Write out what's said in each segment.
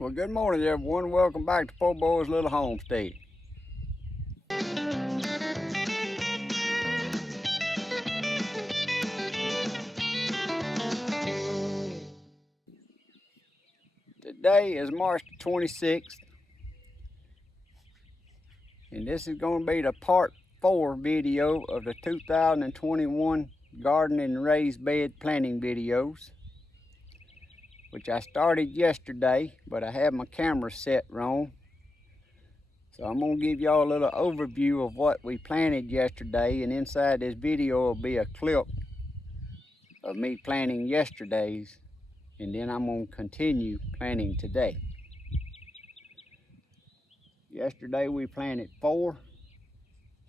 Well, good morning, everyone. Welcome back to Po Boy's Little Homestead. Today is March the 26th, and this is going to be the part 4 video of the 2021 garden and raised bed planting videos, which I started yesterday, but I had my camera set wrong. So I'm going to give y'all a little overview of what we planted yesterday, and inside this video will be a clip of me planting yesterday's, and then I'm going to continue planting today. Yesterday we planted 4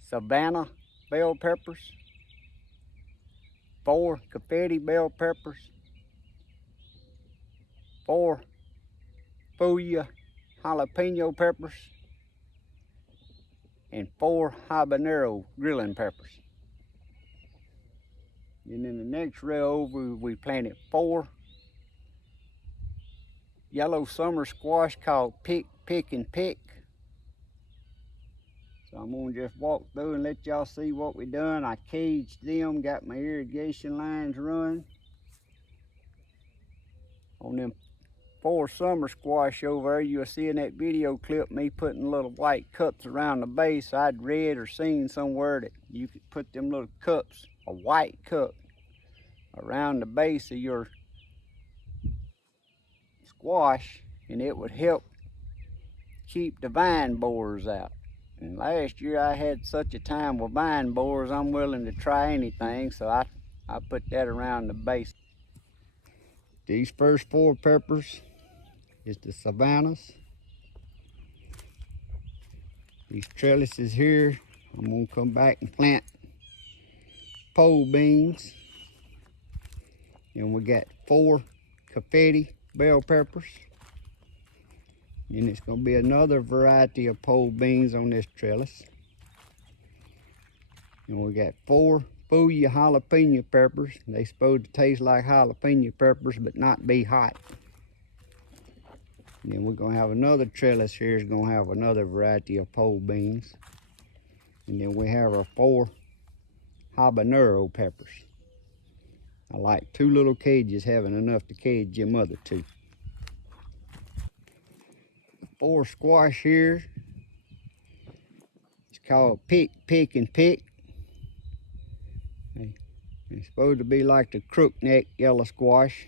Savannah bell peppers, 4 confetti bell peppers, 4 Fuya jalapeno peppers, and 4 habanero grilling peppers. And in the next row we planted 4 yellow summer squash called pick, and pick. So I'm gonna just walk through and let y'all see what we done. I caged them, got my irrigation lines running. On them 4 summer squash over there, you'll see in that video clip me putting little white cups around the base. I'd read or seen somewhere that you could put them little cups, a white cup, around the base of your squash, and it would help keep the vine borers out. And last year I had such a time with vine borers, I'm willing to try anything, so I put that around the base. These first 4 peppers is the Savannahs. These trellises here, I'm gonna come back and plant pole beans. And we got 4 confetti bell peppers. And it's gonna be another variety of pole beans on this trellis. And we got 4 Fuya jalapeno peppers. They supposed to taste like jalapeno peppers, but not be hot. And then we're gonna have another trellis here is gonna have another variety of pole beans. And then we have our 4 habanero peppers. I like 2 little cages having enough to cage your mother 2. 4 squash here. It's called pick, and pick. It's supposed to be like the crookneck yellow squash.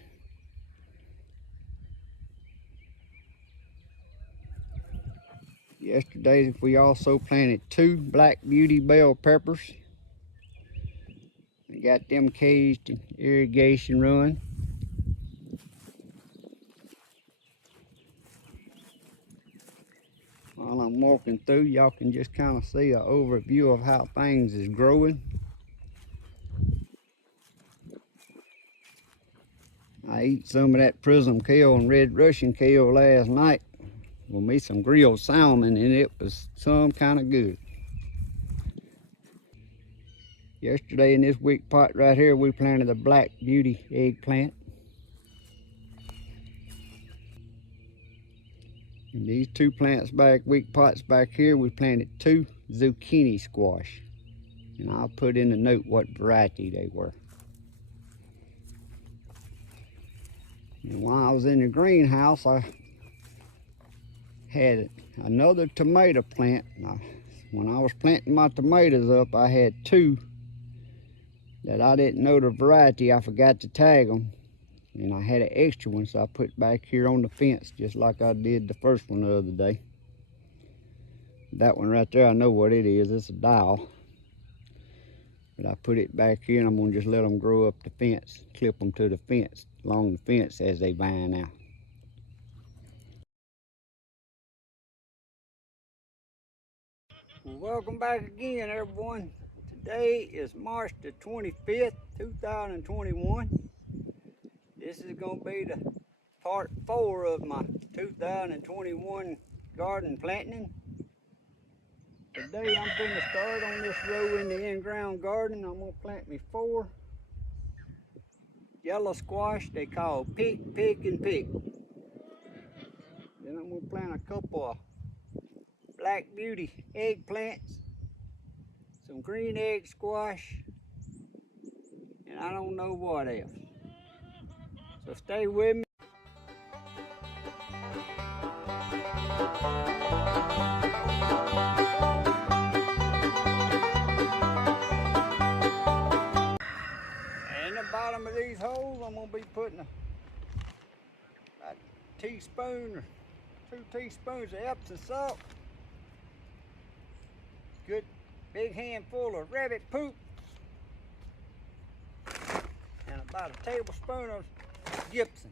Yesterday we also planted 2 black beauty bell peppers. We got them caged and irrigation run. While I'm walking through, y'all can just kind of see an overview of how things is growing. I ate some of that prism kale and red Russian kale last night with me some grilled salmon, and it was some kind of good. Yesterday in this wick pot right here, we planted a black beauty eggplant. And these 2 plants back, wick pots back here, we planted 2 zucchini squash. And I'll put in a note what variety they were. And while I was in the greenhouse, I had another tomato plant. When I was planting my tomatoes up, I had 2 that I didn't know the variety. I forgot to tag them. And I had an extra one, so I put back here on the fence, just like I did the first one the other day. That one right there, I know what it is. It's a dial. But I put it back here, and I'm gonna just let them grow up the fence, clip them to the fence, along the fence as they vine out. Well, welcome back again, everyone. Today is March the 25th, 2021. This is gonna be the part 4 of my 2021 garden planting. Today I'm going to start on this row in the in-ground garden. I'm going to plant me 4 yellow squash they call pick, and pick. Then I'm gonna plant a couple of black beauty eggplants, some green egg squash, and I don't know what else. So stay with me. And in the bottom of these holes, I'm gonna be putting about a teaspoon or 2 teaspoons of Epsom salt, good big handful of rabbit poop, and about a tablespoon of gypsum.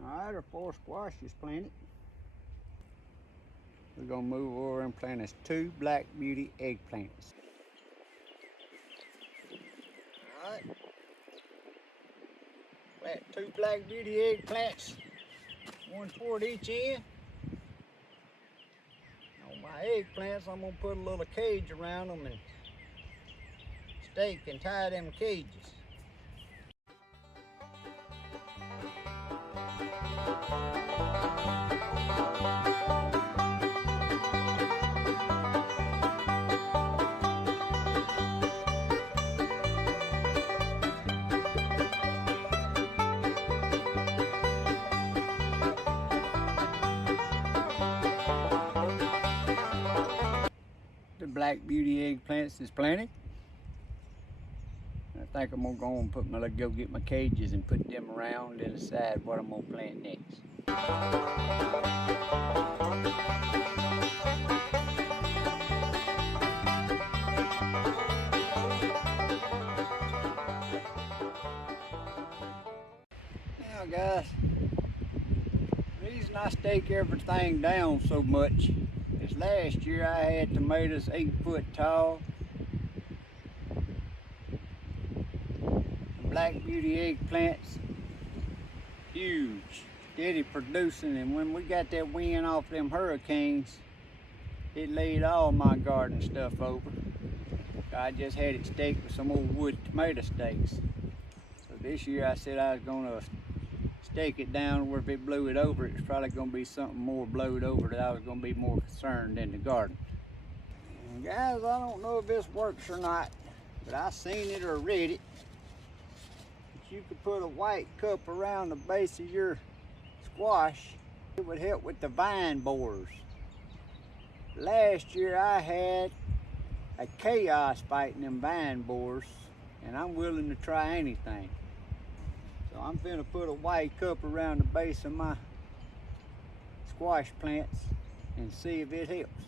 Alright, our 4 squash is planted. We're gonna move over and plant us 2 black beauty eggplants. Alright. Plant 2 black beauty eggplants, 1 toward each end. On my eggplants, I'm gonna put a little cage around them and stake and tie them cages. The black beauty eggplants is planted. I think I'm gonna go and go get my cages and put them around and decide what I'm gonna plant next. Now guys, the reason I stake everything down so much is last year I had tomatoes 8 foot tall. Black beauty eggplants, huge, steady producing, and when we got that wind off them hurricanes, it laid all my garden stuff over. I just had it staked with some old wood tomato stakes. So this year I said I was gonna stake it down where if it blew it over, it's probably gonna be something more blowed over that I was gonna be more concerned in the garden. And guys, I don't know if this works or not, but I seen it or read it. You could put a white cup around the base of your squash. It would help with the vine borers. Last year I had a chaos fighting them vine borers, and I'm willing to try anything. So I'm gonna put a white cup around the base of my squash plants and see if it helps.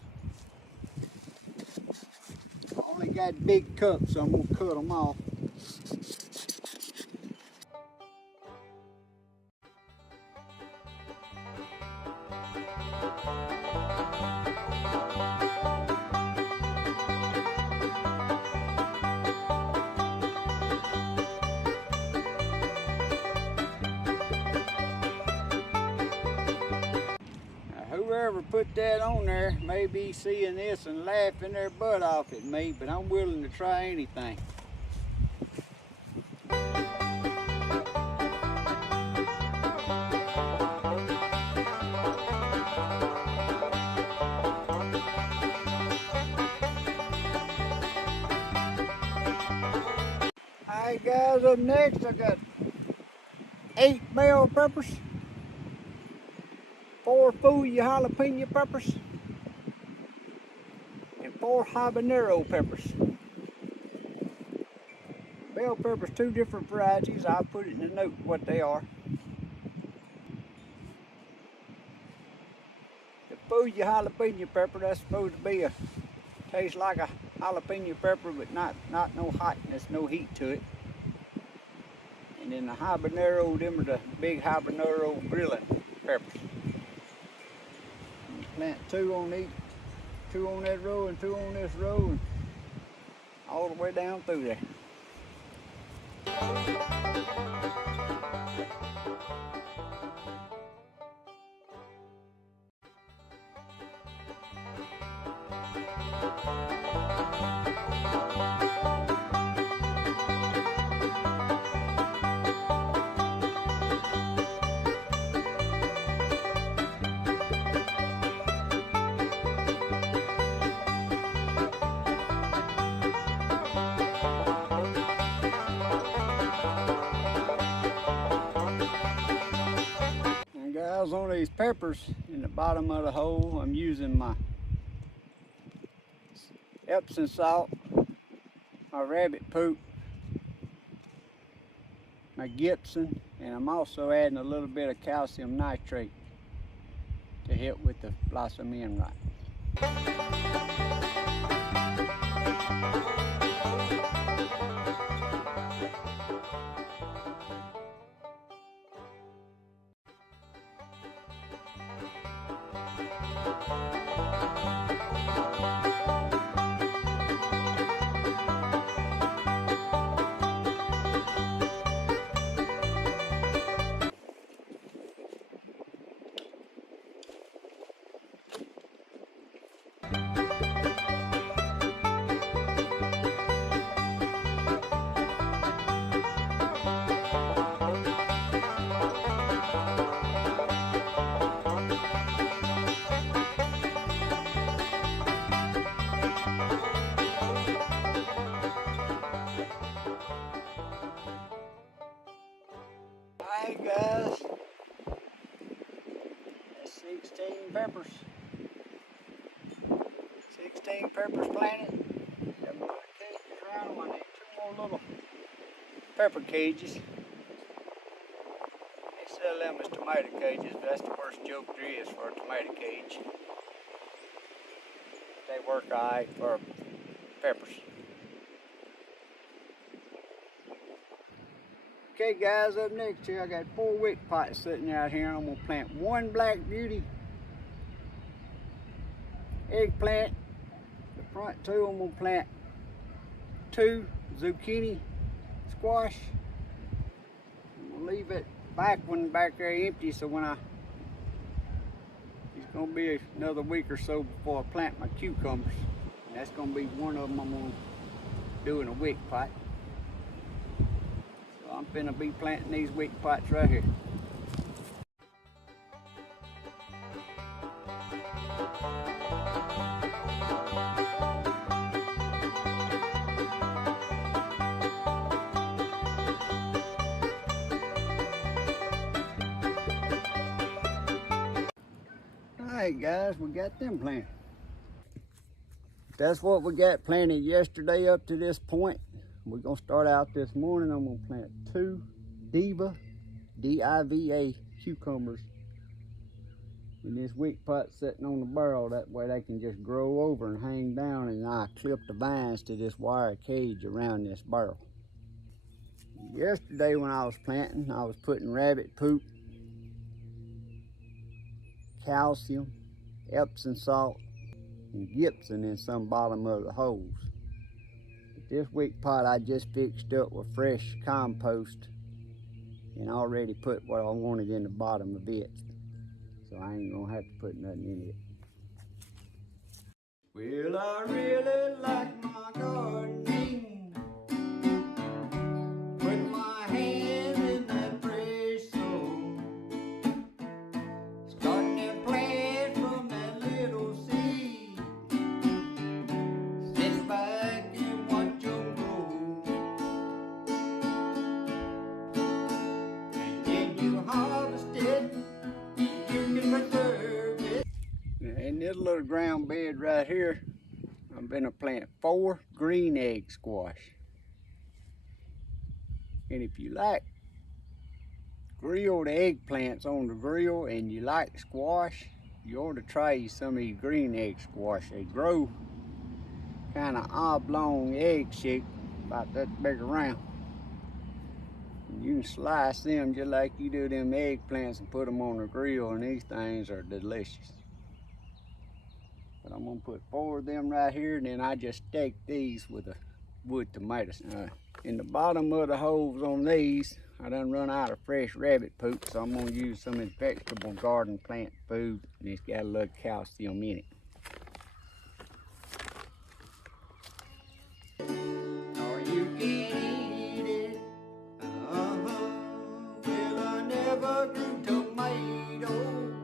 I only got big cups, so I'm gonna cut them off. Whoever put that on there may be seeing this and laughing their butt off at me, but I'm willing to try anything. Alright guys, up next I got 8 bell peppers, 4 Fuji jalapeno peppers, and 4 habanero peppers. Bell peppers, 2 different varieties. I'll put it in the note what they are. The Fuji jalapeno pepper, that's supposed to be tastes like a jalapeno pepper, but not no hotness, no heat to it. And then the habanero, them are the big habanero grilling peppers. Plant two on that row and two on this row, and all the way down through there. And guys, on these peppers in the bottom of the hole, I'm using my Epsom salt, my rabbit poop, my gypsum, and I'm also adding a little bit of calcium nitrate to help with the blossom end rot. Alright guys, that's 16 peppers. 16 peppers planted. Got my cages around them. I need two more little pepper cages. They sell them as tomato cages, but that's the worst joke there is for a tomato cage. They work alright for peppers. Okay guys, up next here I got 4 wick pots sitting out here, and I'm gonna plant 1 black beauty eggplant. The front 2 I'm gonna plant 2 zucchini squash. I'm gonna leave it back one back there empty, so when it's gonna be another week or so before I plant my cucumbers. And that's gonna be one of them I'm gonna do in a wick pot. I'm finna be planting these wick pots right here. Alright guys, we got them planted. That's what we got planted yesterday up to this point. We're gonna start out this morning. I'm gonna plant 2 Diva, D-I-V-A cucumbers in this wick pot sitting on the barrel. That way they can just grow over and hang down, and I clip the vines to this wire cage around this barrel. Yesterday when I was planting, I was putting rabbit poop, calcium, Epsom salt, and gypsum in some bottom of the holes. This wick pot I just fixed up with fresh compost and already put what I wanted in the bottom of it. So I ain't gonna have to put nothing in it. Well, I really like my gardening. Put my hand in that fresh soil. Starting to plant from that little seed. Sit back and watch them grow. And then you harvest it, you can preserve it. In this little ground bed right here, I'm gonna plant 4 green egg squash. And if you like grilled eggplants on the grill and you like squash, you ought to try some of these green egg squash. They grow kind of oblong egg shape, about that big around. And you can slice them just like you do them eggplants and put them on the grill, and these things are delicious. But I'm gonna put 4 of them right here, and then I just stake these with a wood tomatoes. In the bottom of the holes on these, I done run out of fresh rabbit poop, so I'm gonna use some of the vegetable garden plant food, and it's got a little calcium in it. Or you can eat it. Well, I never grew tomatoes,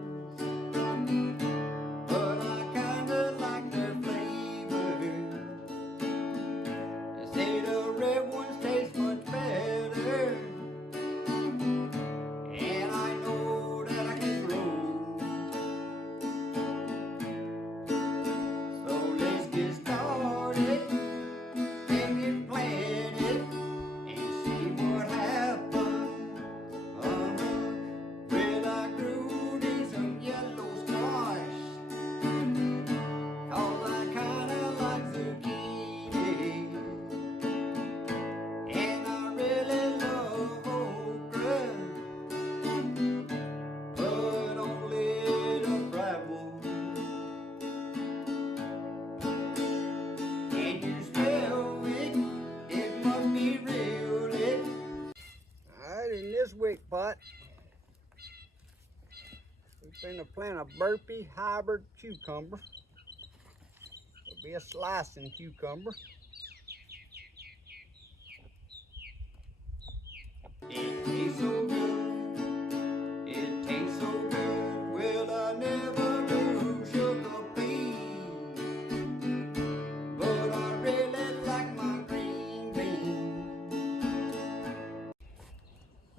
but I kinda like their flavor. They say the red ones taste much better, and I know that I can grow. So let's get started and get planted and see what happens. Well, I grew me some yellow squash, 'cause I kinda like zucchini, and I really love okra, but only the fried one. Can you smell it? It must be real. Alright, in this wick pot, we're going to plant a burpee hybrid cucumber. It'll be a slicing cucumber. It tastes so good. It tastes so good. Well, I never grew sugar beans, but I really like my green beans.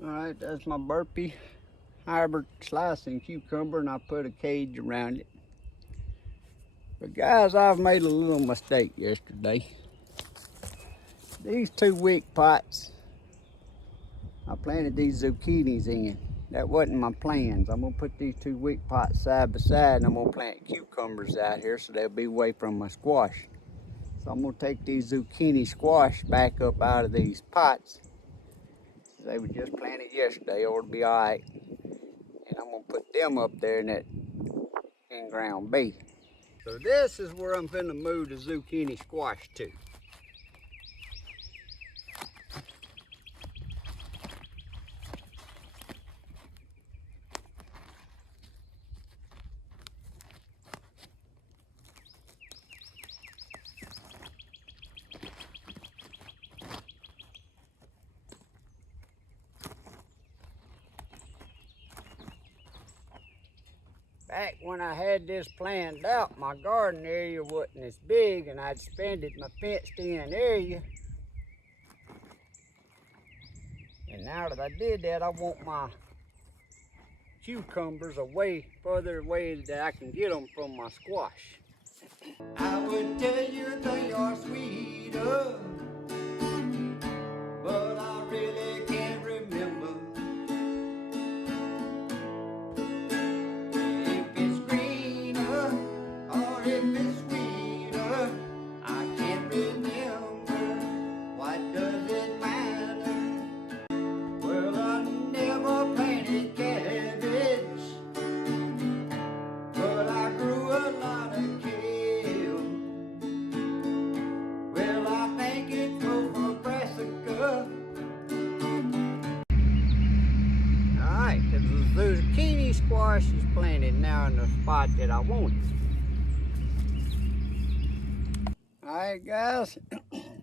Alright, that's my burpee hybrid slicing cucumber, and I put a cage around it. But guys, I've made a little mistake yesterday. These 2 wick pots, I planted these zucchinis in. That wasn't my plans. I'm gonna put these 2 wick pots side by side, and I'm gonna plant cucumbers out here so they'll be away from my squash. So I'm gonna take these zucchini squash back up out of these pots. They were just planted yesterday, or it'll be all right. And I'm gonna put them up there in that in-ground bed. So this is where I'm finna move the zucchini squash to. Back when I had this planned out, my garden area wasn't as big, and I'd expanded my fenced-in area. And now that I did that, I want my cucumbers further away that I can get them from my squash. I would tell you they are sweeter, but I really can't remember. If it's sweeter, I can't remember. What does it matter? Well, I never planted cabbage, but I grew a lot of kale. Well, I think it's over brassica. Alright, the zucchini squash is planted now in the spot that I wanted. Alright guys,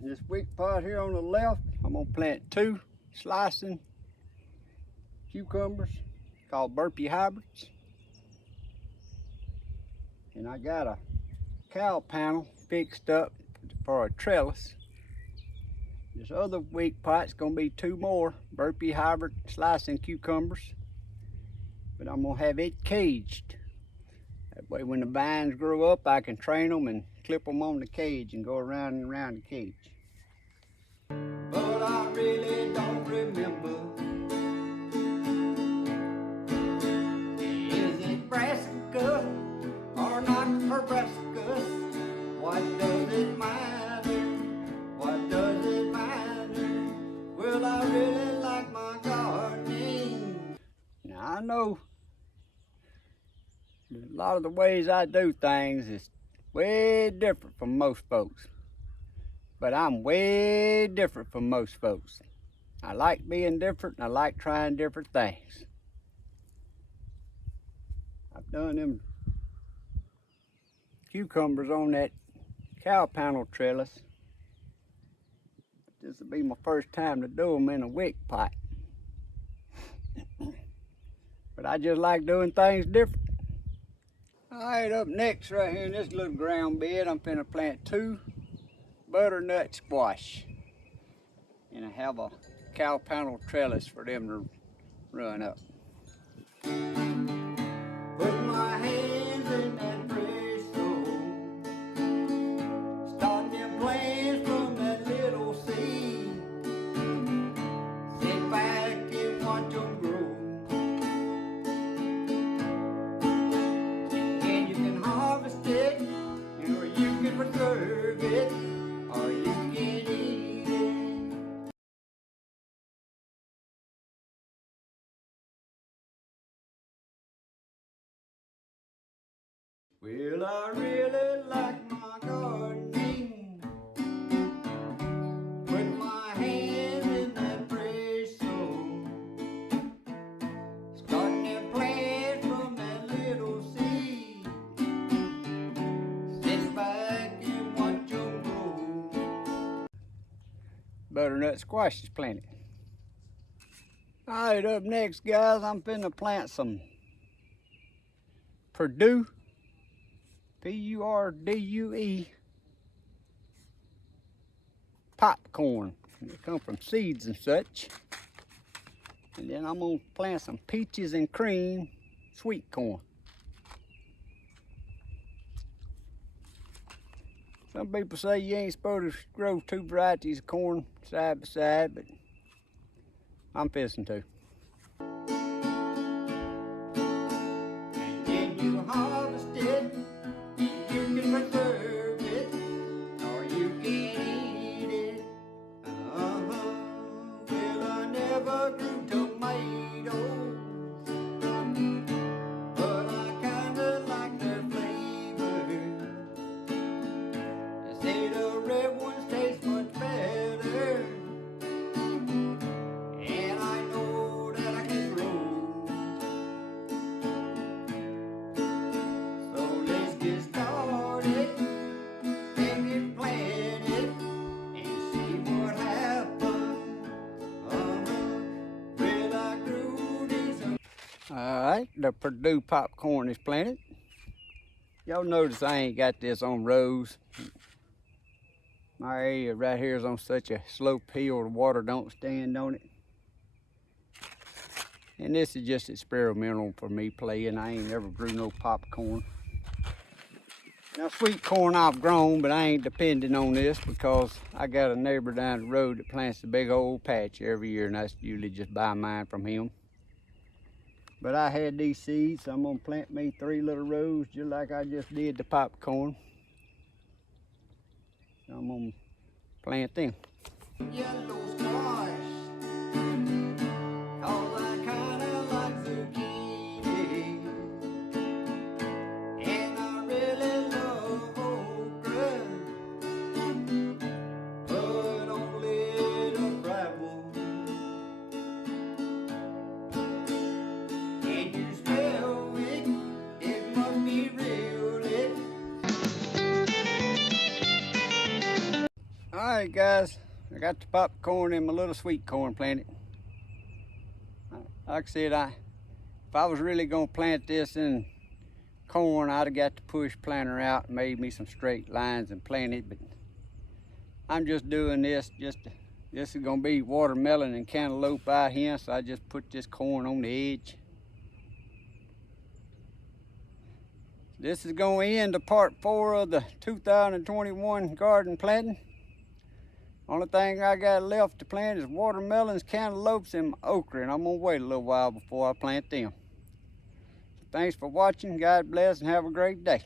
this wick pot here on the left, I'm going to plant 2 slicing cucumbers called burpee hybrids. And I got a cow panel fixed up for a trellis. This other wick pot's going to be 2 more burpee hybrid slicing cucumbers. But I'm going to have it caged. That way when the vines grow up, I can train them and clip them on the cage and go around and around the cage. But I really don't remember. Is it brassica or not brassica? What does it matter? What does it matter? Well, I really like my gardening. Now I know a lot of the ways I do things is Way different from most folks. But I'm way different from most folks. I like being different and I like trying different things. I've done them cucumbers on that cow panel trellis. This will be my first time to do them in a wick pot. But I just like doing things different. All right, up next right here in this little ground bed, I'm finna plant 2 butternut squash. And I have a cow panel trellis for them to run up. Put my hands in that press stone, start them plants from that little seed. Sit back and watch them grow. And you can harvest it, or you can preserve it, or you can eat it. Well, I really like my gardening. Put my hands in that press stone, starting them plants from that little seed. Sit back and watch them grow. Butternut squash is planted. All right, up next, guys, I'm finna plant some Purdue, P-U-R-D-U-E, popcorn. They come from seeds and such. And then I'm gonna plant some peaches and cream sweet corn. Some people say you ain't supposed to grow 2 varieties of corn side by side, but I'm fixing to. And then you harvest it, you can preserve it, or you can eat it. Well, I never grew tomatoes, but I kinda like their flavor. They say the red ones taste much better, and I know that I can grow. So let's get started and get planted and see what happens. Well, I grew these. Alright, the Purdue popcorn is planted. Y'all notice I ain't got this on rows. My area right here is on such a slope hill, the water don't stand on it. And this is just experimental for me playing. I ain't never grew no popcorn. Now sweet corn I've grown, but I ain't depending on this because I got a neighbor down the road that plants a big old patch every year, and I usually just buy mine from him. But I had these seeds, so I'm gonna plant me 3 little rows just like I just did the popcorn. So I'm gonna plant them. Yellow squash, 'cause I kinda like zucchini, and I really love okra, but only the fried one. Can you smell it? It must be really. Alright guys, I got the popcorn and my little sweet corn planted. Like I said, if I was really gonna plant this in corn, I'd have got the push planter out and made me some straight lines and planted, but I'm just doing this this is gonna be watermelon and cantaloupe out here, so I just put this corn on the edge. This is gonna end the part 4 of the 2021 garden planting. Only thing I got left to plant is watermelons, cantaloupes, and okra, and I'm gonna wait a little while before I plant them. So thanks for watching. God bless and have a great day.